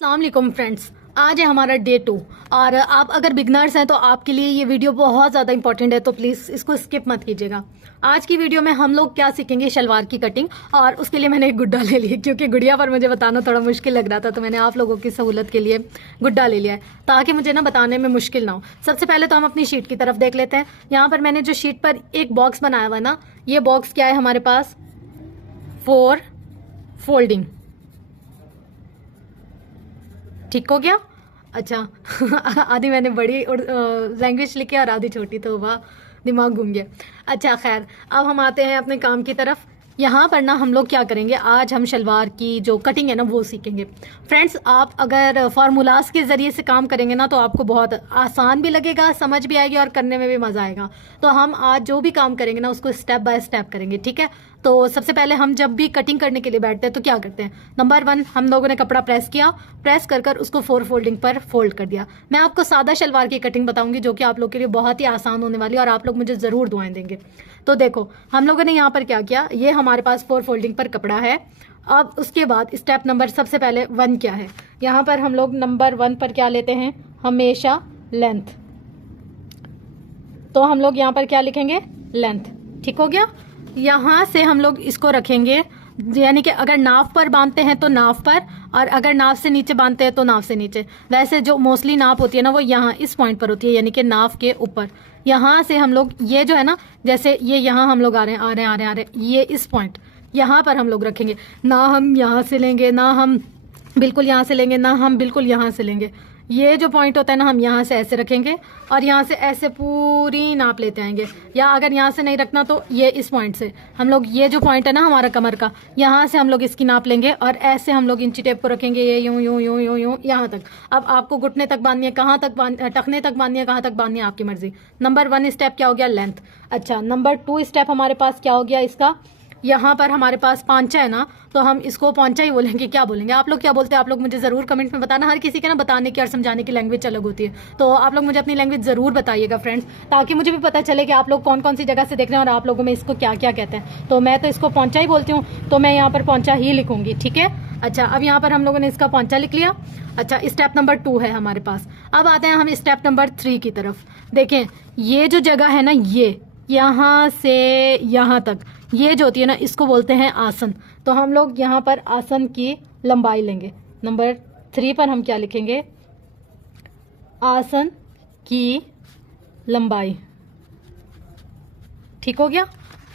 अस्सलाम फ्रेंड्स, आज है हमारा डे 2 और आप अगर बिगनर्स हैं तो आपके लिए ये वीडियो बहुत ज़्यादा इंपॉर्टेंट है, तो प्लीज़ इसको स्किप मत कीजिएगा। आज की वीडियो में हम लोग क्या सीखेंगे, शलवार की कटिंग। और उसके लिए मैंने एक गुड्डा ले लिया क्योंकि गुड़िया पर मुझे बताना थोड़ा मुश्किल लग रहा था, तो मैंने आप लोगों की सहूलत के लिए गुड्डा ले लिया है ताकि मुझे ना बताने में मुश्किल ना हो। सबसे पहले तो हम अपनी शीट की तरफ देख लेते हैं। यहाँ पर मैंने जो शीट पर एक बॉक्स बनाया हुआ है ना, ये बॉक्स क्या है हमारे पास, 4 फोल्डिंग। ठीक हो गया। अच्छा आधी मैंने बड़ी लैंग्वेज लिखी और आधी छोटी, तो वाह दिमाग घूम गया। अच्छा खैर, अब हम आते हैं अपने काम की तरफ। यहाँ पर ना हम लोग क्या करेंगे, आज हम शलवार की जो कटिंग है ना वो सीखेंगे। फ्रेंड्स, आप अगर फार्मूलाज के ज़रिए से काम करेंगे ना तो आपको बहुत आसान भी लगेगा, समझ भी आएगी और करने में भी मज़ा आएगा। तो हम आज जो भी काम करेंगे ना उसको स्टेप बाय स्टेप करेंगे, ठीक है। तो सबसे पहले हम जब भी कटिंग करने के लिए बैठते हैं तो क्या करते हैं, नंबर 1 हम लोगों ने कपड़ा प्रेस किया, प्रेस कर कर उसको 4 फोल्डिंग पर फोल्ड कर दिया। मैं आपको सादा शलवार की कटिंग बताऊंगी जो कि आप लोग के लिए बहुत ही आसान होने वाली है और आप लोग मुझे ज़रूर दुआएं देंगे। तो देखो हम लोगों ने यहाँ पर क्या किया, ये हमारे पास 4 फोल्डिंग पर कपड़ा है। अब उसके बाद स्टेप नंबर सबसे पहले 1 क्या है, यहाँ पर हम लोग नंबर 1 पर क्या लेते हैं, हमेशा लेंथ। तो हम लोग यहाँ पर क्या लिखेंगे, लेंथ। ठीक हो गया। यहाँ से हम लोग इसको रखेंगे, यानी कि अगर नाव पर बांधते हैं तो नाव पर, और अगर नाव से नीचे बांधते हैं तो नाव से नीचे। वैसे जो मोस्टली नाव होती है ना वो यहाँ इस पॉइंट पर होती है, यानी कि नाव के ऊपर। यहाँ से हम लोग ये जो है ना, जैसे ये यहाँ हम लोग आ रहे हैं, ये इस पॉइंट यहाँ पर हम लोग रखेंगे। ना हम यहाँ से लेंगे, ना हम बिल्कुल यहाँ से लेंगे, ना हम बिल्कुल यहाँ से लेंगे। ये जो पॉइंट होता है ना, हम यहाँ से ऐसे रखेंगे और यहाँ से ऐसे पूरी नाप लेते आएंगे। या अगर यहाँ से नहीं रखना तो ये इस पॉइंट से हम लोग, ये जो पॉइंट है ना हमारा कमर का, यहाँ से हम लोग इसकी नाप लेंगे और ऐसे हम लोग इंची टेप को रखेंगे, ये यूं यूं यूं यूं यूं यहाँ तक। अब आपको घुटने तक बांधनी है, कहाँ तक टखने तक बांधनी है, कहाँ तक बांधनी है, आपकी मर्जी। नंबर 1 स्टेप क्या हो गया, लेंथ। अच्छा, नंबर 2 स्टेप हमारे पास क्या हो गया इसका, यहाँ पर हमारे पास पांचा है ना, तो हम इसको पांचा ही बोलेंगे। क्या बोलेंगे आप लोग, क्या बोलते हैं आप लोग, मुझे ज़रूर कमेंट में बताना। हर किसी के ना बताने की और समझाने की लैंग्वेज अलग होती है, तो आप लोग मुझे अपनी लैंग्वेज ज़रूर बताइएगा फ्रेंड्स, ताकि मुझे भी पता चले कि आप लोग कौन कौन सी जगह से देख रहे हैं और आप लोगों में इसको क्या क्या कहते हैं। तो मैं तो इसको पांचा ही बोलती हूँ, तो मैं यहाँ पर पांचा ही लिखूंगी, ठीक है। अच्छा, अब यहाँ पर हम लोगों ने इसका पांचा लिख लिया। अच्छा, स्टेप नंबर 2 है हमारे पास। अब आते हैं हम स्टेप नंबर 3 की तरफ। देखें, ये जो जगह है ना, ये यहाँ से यहाँ तक, ये जो होती है ना, इसको बोलते हैं आसन। तो हम लोग यहाँ पर आसन की लंबाई लेंगे। नंबर 3 पर हम क्या लिखेंगे, आसन की लंबाई। ठीक हो गया।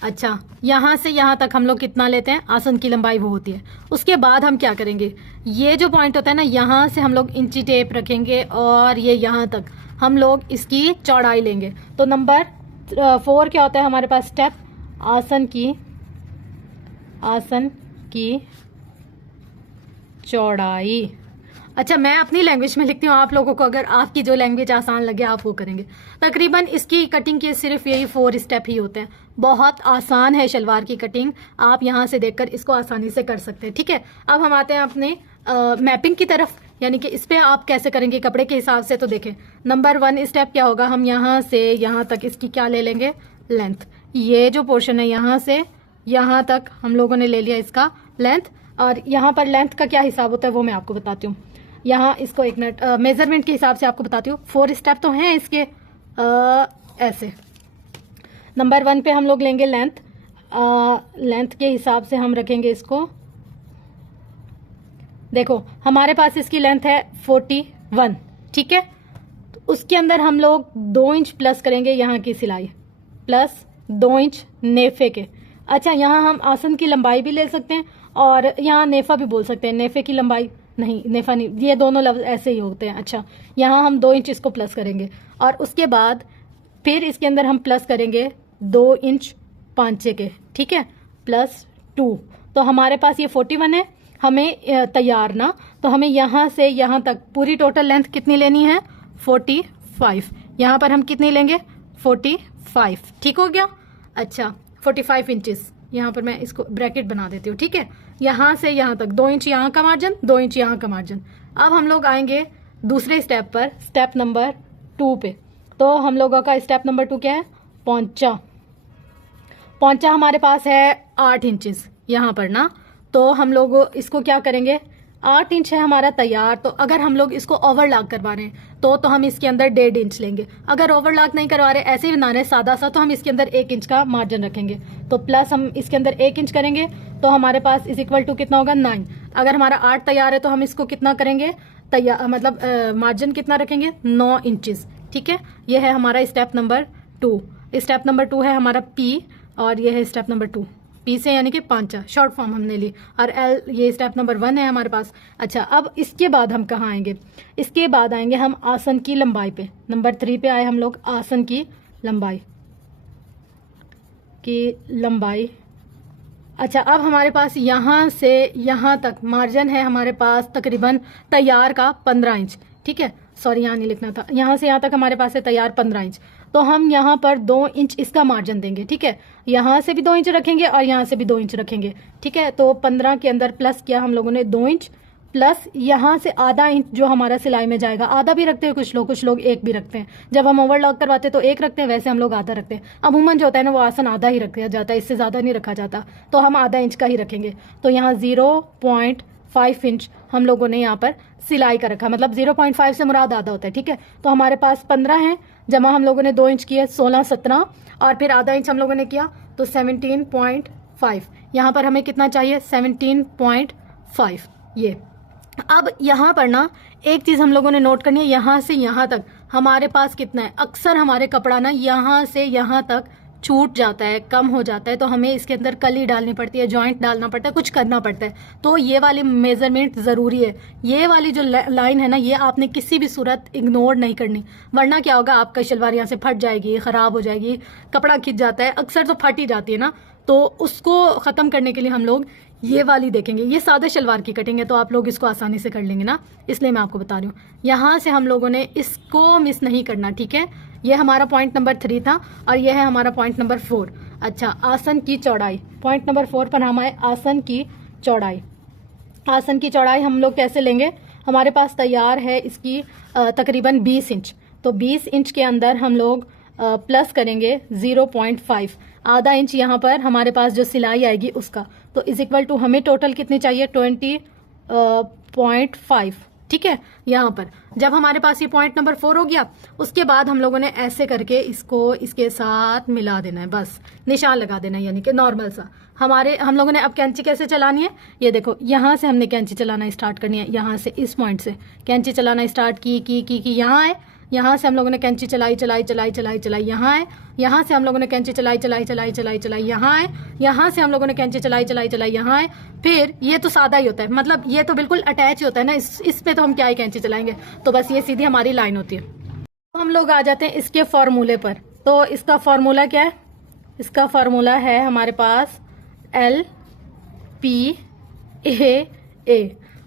अच्छा, यहाँ से यहाँ तक हम लोग कितना लेते हैं, आसन की लंबाई वो होती है। उसके बाद हम क्या करेंगे, ये जो पॉइंट होता है ना, यहाँ से हम लोग इंची टेप रखेंगे और ये यहाँ तक हम लोग इसकी चौड़ाई लेंगे। तो नंबर 4 क्या होता है हमारे पास स्टेप, आसन की चौड़ाई। अच्छा, मैं अपनी लैंग्वेज में लिखती हूँ, आप लोगों को अगर आपकी जो लैंग्वेज आसान लगे आप वो करेंगे। तकरीबन इसकी कटिंग के सिर्फ यही 4 स्टेप ही होते हैं। बहुत आसान है शलवार की कटिंग, आप यहाँ से देखकर इसको आसानी से कर सकते हैं, ठीक है। अब हम आते हैं अपने मैपिंग की तरफ, यानी कि इस पर आप कैसे करेंगे कपड़े के हिसाब से। तो देखें, नंबर 1 स्टेप क्या होगा, हम यहाँ से यहाँ तक इसकी क्या ले लेंगे, लेंथ। ये जो पोर्शन है यहाँ से यहाँ तक हम लोगों ने ले लिया इसका लेंथ। और यहाँ पर लेंथ का क्या हिसाब होता है वो मैं आपको बताती हूँ। यहाँ इसको एक मिनट मेजरमेंट के हिसाब से आपको बताती हूँ। 4 स्टेप तो हैं इसके, ऐसे। नंबर 1 पे हम लोग लेंगे लेंथ। लेंथ के हिसाब से हम रखेंगे इसको। देखो हमारे पास इसकी लेंथ है 41, ठीक है। तो उसके अंदर हम लोग 2 इंच प्लस करेंगे यहाँ की सिलाई, प्लस 2 इंच नेफे के। अच्छा, यहाँ हम आसन की लंबाई भी ले सकते हैं और यहाँ नेफा भी बोल सकते हैं। नेफे की लंबाई नहीं, नेफा नहीं, ये दोनों लफ्ज ऐसे ही होते हैं। अच्छा, यहाँ हम 2 इंच इसको प्लस करेंगे और उसके बाद फिर इसके अंदर हम प्लस करेंगे 2 इंच पांचे के, ठीक है, प्लस 2। तो हमारे पास ये 41 है हमें तैयार ना। तो हमें यहाँ से यहाँ तक पूरी टोटल लेंथ कितनी लेनी है, 45। यहाँ पर हम कितनी लेंगे, 45। ठीक हो गया। अच्छा, 45 इंचेस, यहाँ पर मैं इसको ब्रैकेट बना देती हूँ, ठीक है। यहाँ से यहाँ तक 2 इंच यहाँ का मार्जिन, 2 इंच यहाँ का मार्जिन। अब हम लोग आएंगे दूसरे स्टेप पर, स्टेप नंबर 2 पे। तो हम लोगों का स्टेप नंबर 2 क्या है, पौंचा। पौंचा हमारे पास है 8 इंचेस यहाँ पर ना। तो हम लोग इसको क्या करेंगे, 8 इंच है हमारा तैयार। तो अगर हम लोग इसको ओवरलॉक करवा रहे हैं तो हम इसके अंदर 1.5 इंच लेंगे। अगर ओवरलॉक नहीं करवा रहे, ऐसे ही बना रहे सादा सा, तो हम इसके अंदर 1 इंच का मार्जिन रखेंगे। तो प्लस हम इसके अंदर 1 इंच करेंगे तो हमारे पास इज इक्वल टू कितना होगा 9। अगर हमारा 8 तैयार है तो हम इसको कितना करेंगे तैयार, मतलब मार्जिन कितना रखेंगे 9 इंचेस। ठीक है, ये है हमारा स्टेप नंबर 2। स्टेप नंबर 2 है हमारा P और ये है स्टेप नंबर 2। P से यानी कि 5 शॉर्ट फॉर्म हमने ली, और L ये स्टेप नंबर 1 है हमारे पास। अच्छा, अब इसके बाद हम कहाँ आएंगे? इसके बाद आएंगे हम आसन की लंबाई पे। नंबर 3 पे आए हम लोग, आसन की लंबाई अच्छा, अब हमारे पास यहाँ से यहाँ तक मार्जिन है हमारे पास तकरीबन तैयार का 15 इंच। ठीक है, सॉरी यहाँ नहीं लिखना था, यहाँ से यहाँ तक हमारे पास है तैयार 15 इंच। तो हम यहाँ पर 2 इंच इसका मार्जिन देंगे। ठीक है, यहाँ से भी 2 इंच रखेंगे और यहाँ से भी 2 इंच रखेंगे। ठीक है, तो 15 के अंदर प्लस किया हम लोगों ने 2 इंच, प्लस यहाँ से आधा इंच जो हमारा सिलाई में जाएगा। आधा भी रखते हैं कुछ लोग 1 भी रखते हैं। जब हम ओवरलॉक करवाते हैं तो 1 रखते हैं, वैसे हम लोग आधा रखते हैं। अमूमन जो होता है ना वो आसन आधा ही रखा जाता है, इससे ज़्यादा नहीं रखा जाता, तो हम आधा इंच का ही रखेंगे। तो यहाँ 0.5 इंच हम लोगों ने यहाँ पर सिलाई का रखा, मतलब 0.5 से मुराद आधा होता है। ठीक है, तो हमारे पास 15 है, जमा हम लोगों ने 2 इंच किए 16, 17, और फिर आधा इंच हम लोगों ने किया तो 17.5। यहाँ पर हमें कितना चाहिए 17.5। ये अब यहाँ पर ना एक चीज़ हम लोगों ने नोट करनी है, यहाँ से यहाँ तक हमारे पास कितना है। अक्सर हमारे कपड़ा ना यहाँ से यहाँ तक छूट जाता है, कम हो जाता है, तो हमें इसके अंदर कली डालनी पड़ती है, जॉइंट डालना पड़ता है, कुछ करना पड़ता है। तो ये वाली मेजरमेंट ज़रूरी है। ये वाली जो लाइन है ना, ये आपने किसी भी सूरत इग्नोर नहीं करनी, वरना क्या होगा, आपका शलवार यहाँ से फट जाएगी, ख़राब हो जाएगी, कपड़ा खिंच जाता है, अक्सर तो फट ही जाती है ना। तो उसको ख़त्म करने के लिए हम लोग ये वाली देखेंगे। ये सादे शलवार की कटिंग है तो आप लोग इसको आसानी से कर लेंगे ना, इसलिए मैं आपको बता रही हूँ। यहाँ से हम लोगों ने इसको मिस नहीं करना। ठीक है, ये हमारा पॉइंट नंबर 3 था और ये है हमारा पॉइंट नंबर 4। अच्छा, आसन की चौड़ाई, पॉइंट नंबर 4 पर हम आए, आसन की चौड़ाई। आसन की चौड़ाई हम लोग कैसे लेंगे? हमारे पास तैयार है इसकी तकरीबन 20 इंच। तो 20 इंच के अंदर हम लोग प्लस करेंगे 0.5, आधा इंच यहाँ पर हमारे पास जो सिलाई आएगी उसका। तो इज इक्वल टू हमें टोटल कितनी चाहिए 20.5। ठीक है, यहाँ पर जब हमारे पास ये पॉइंट नंबर 4 हो गया, उसके बाद हम लोगों ने ऐसे करके इसको इसके साथ मिला देना है, बस निशान लगा देना है, यानी कि नॉर्मल सा। हम लोगों ने अब कैंची कैसे चलानी है, ये देखो, यहाँ से हमने कैंची चलाना स्टार्ट करनी है। यहाँ से इस पॉइंट से कैंची चलाना स्टार्ट की यहाँ है, यहाँ से हम लोगों ने कैंची चलाई यहाँ है, यहाँ से हम लोगों ने कैंची चलाई यहाँ है, यहाँ से हम लोगों ने कैंची चलाई यहाँ है। फिर ये तो सादा ही होता है, मतलब ये तो बिल्कुल अटैच ही होता है ना, इस पे तो हम क्या ही कैंची चलाएंगे, तो बस ये सीधी हमारी लाइन होती है। तो हम लोग आ जाते हैं इसके फॉर्मूले पर। तो इसका फॉर्मूला क्या है? इसका फॉर्मूला है हमारे पास LPAA,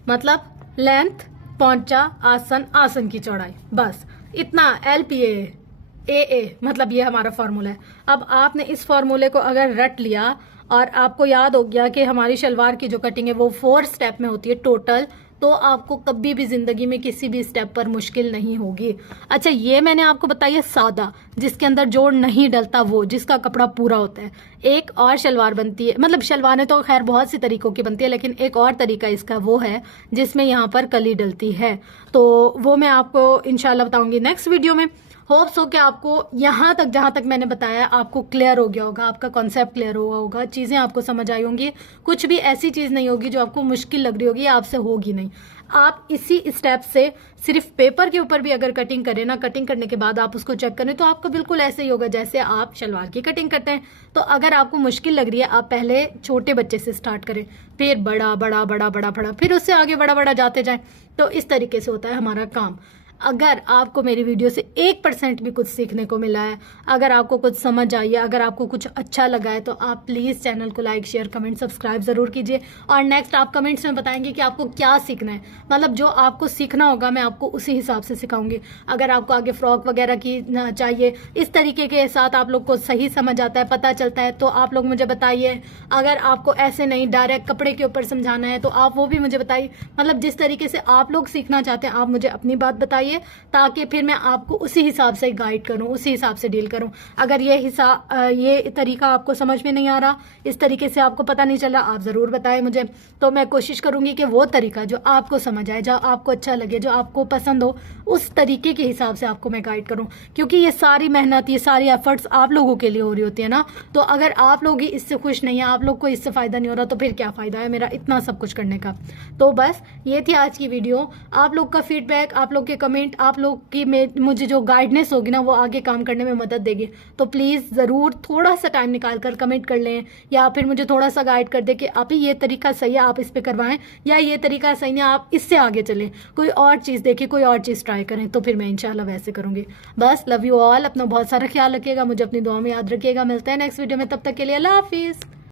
मतलब लेंथ, पौंचा, आसन, आसन की चौड़ाई, बस इतना। LPAA मतलब ये हमारा फॉर्मूला है। अब आपने इस फॉर्मूले को अगर रट लिया और आपको याद हो गया कि हमारी शलवार की जो कटिंग है वो 4 स्टेप में होती है टोटल, तो आपको कभी भी जिंदगी में किसी भी स्टेप पर मुश्किल नहीं होगी। अच्छा, ये मैंने आपको बताया सादा, जिसके अंदर जोड़ नहीं डलता, वो जिसका कपड़ा पूरा होता है। एक और शलवार बनती है, मतलब शलवारें तो खैर बहुत सी तरीकों की बनती है, लेकिन एक और तरीका इसका वो है जिसमें यहाँ पर कली डलती है। तो वो मैं आपको इंशाल्लाह बताऊंगी नेक्स्ट वीडियो में। होप्स हो कि आपको यहाँ तक, जहाँ तक मैंने बताया, आपको क्लियर हो गया होगा, आपका कॉन्सेप्ट क्लियर हुआ होगा, चीज़ें आपको समझ आई होंगी। कुछ भी ऐसी चीज़ नहीं होगी जो आपको मुश्किल लग रही होगी, आपसे होगी नहीं। आप इसी स्टेप से सिर्फ पेपर के ऊपर भी अगर कटिंग करें ना, कटिंग करने के बाद आप उसको चेक करें तो आपको बिल्कुल ऐसे ही होगा जैसे आप शलवार की कटिंग करते हैं। तो अगर आपको मुश्किल लग रही है, आप पहले छोटे बच्चे से स्टार्ट करें, फिर बड़ा बड़ा बड़ा बड़ा बड़ा, फिर उससे आगे बड़ा बड़ा जाते जाएं। तो इस तरीके से होता है हमारा काम। अगर आपको मेरी वीडियो से 1% भी कुछ सीखने को मिला है, अगर आपको कुछ समझ आई है, अगर आपको कुछ अच्छा लगा है, तो आप प्लीज़ चैनल को लाइक, शेयर, कमेंट, सब्सक्राइब ज़रूर कीजिए। और नेक्स्ट आप कमेंट्स में बताएंगे कि आपको क्या सीखना है, मतलब जो आपको सीखना होगा मैं आपको उसी हिसाब से सिखाऊंगी। अगर आपको आगे फ्रॉक वगैरह की चाहिए, इस तरीके के साथ आप लोग को सही समझ आता है, पता चलता है, तो आप लोग मुझे बताइए। अगर आपको ऐसे नहीं डायरेक्ट कपड़े के ऊपर समझाना है तो आप वो भी मुझे बताइए। मतलब जिस तरीके से आप लोग सीखना चाहते हैं आप मुझे अपनी बात बताइए। चाहिए, ताकि फिर मैं आपको उसी हिसाब से गाइड करूं, उसी हिसाब से डील करूं। अगर ये तरीका आपको समझ में नहीं आ रहा, इस तरीके से आपको पता नहीं चला, आप ज़रूर बताएं मुझे, तो मैं कोशिश करूंगी कि वो तरीका जो आपको समझ आए, जो आपको अच्छा लगे, जो आपको पसंद हो, उस तरीके के हिसाब से आपको मैं गाइड करूं। क्योंकि ये सारी मेहनत, ये सारी एफर्ट्स आप लोगों के लिए हो रही होती है ना। तो अगर आप लोग ही इससे खुश नहीं है, आप लोग को इससे फ़ायदा नहीं हो रहा, तो फिर क्या फ़ायदा है मेरा इतना सब कुछ करने का। तो बस ये थी आज की वीडियो। आप लोग का फीडबैक, आप लोग के कमेंट, आप लोग की मुझे जो गाइडनेस होगी ना, वो आगे काम करने में मदद देगी। तो प्लीज़ ज़रूर थोड़ा सा टाइम निकाल कर कमेंट कर लें, या फिर मुझे थोड़ा सा गाइड कर दे कि आप ही ये तरीका सही है, आप इस पर करवाएं, या ये तरीका सही है, आप इससे आगे चलें, कोई और चीज़ देखिए, कोई और चीज़ ट्राई करें, तो फिर मैं इंशाल्लाह वैसे करूँगी। बस लव यू ऑल, अपना बहुत सारा ख्याल रखिएगा, मुझे अपनी दुआ में याद रखिएगा। मिलते हैं नेक्स्ट वीडियो में, तब तक के लिए अल्लाह हाफिज़।